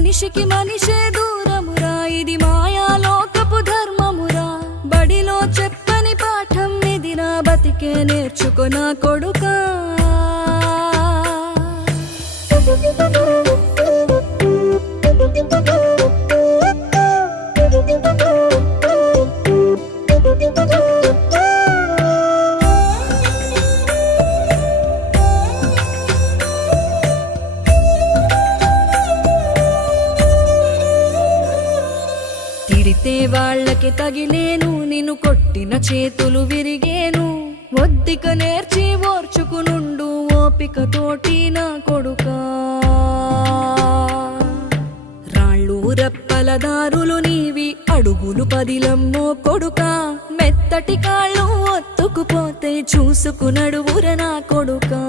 మనిషికి మనిషే దూరమురా, ఇది మాయాలోకపు ధర్మమురా. బడిలో చెప్పని పాఠం ఇది, నా బతికే నేర్చుకో నా కొడుకా. తిడితే వాళ్ళకి తగిలేను, నిన్ను కొట్టిన చేతులు విరిగేను. ఒద్దిక నేర్చి ఓర్చుకునుండు ఓపికతోటి నా కొడుకా. రాళ్ళు రప్పల దారులు నీవి, అడుగులు పదిలమ్మో కొడుకా. మెత్తటి కాళ్ళు ఒత్తుకుపోతే చూసుకునడువుర నా కొడుకా.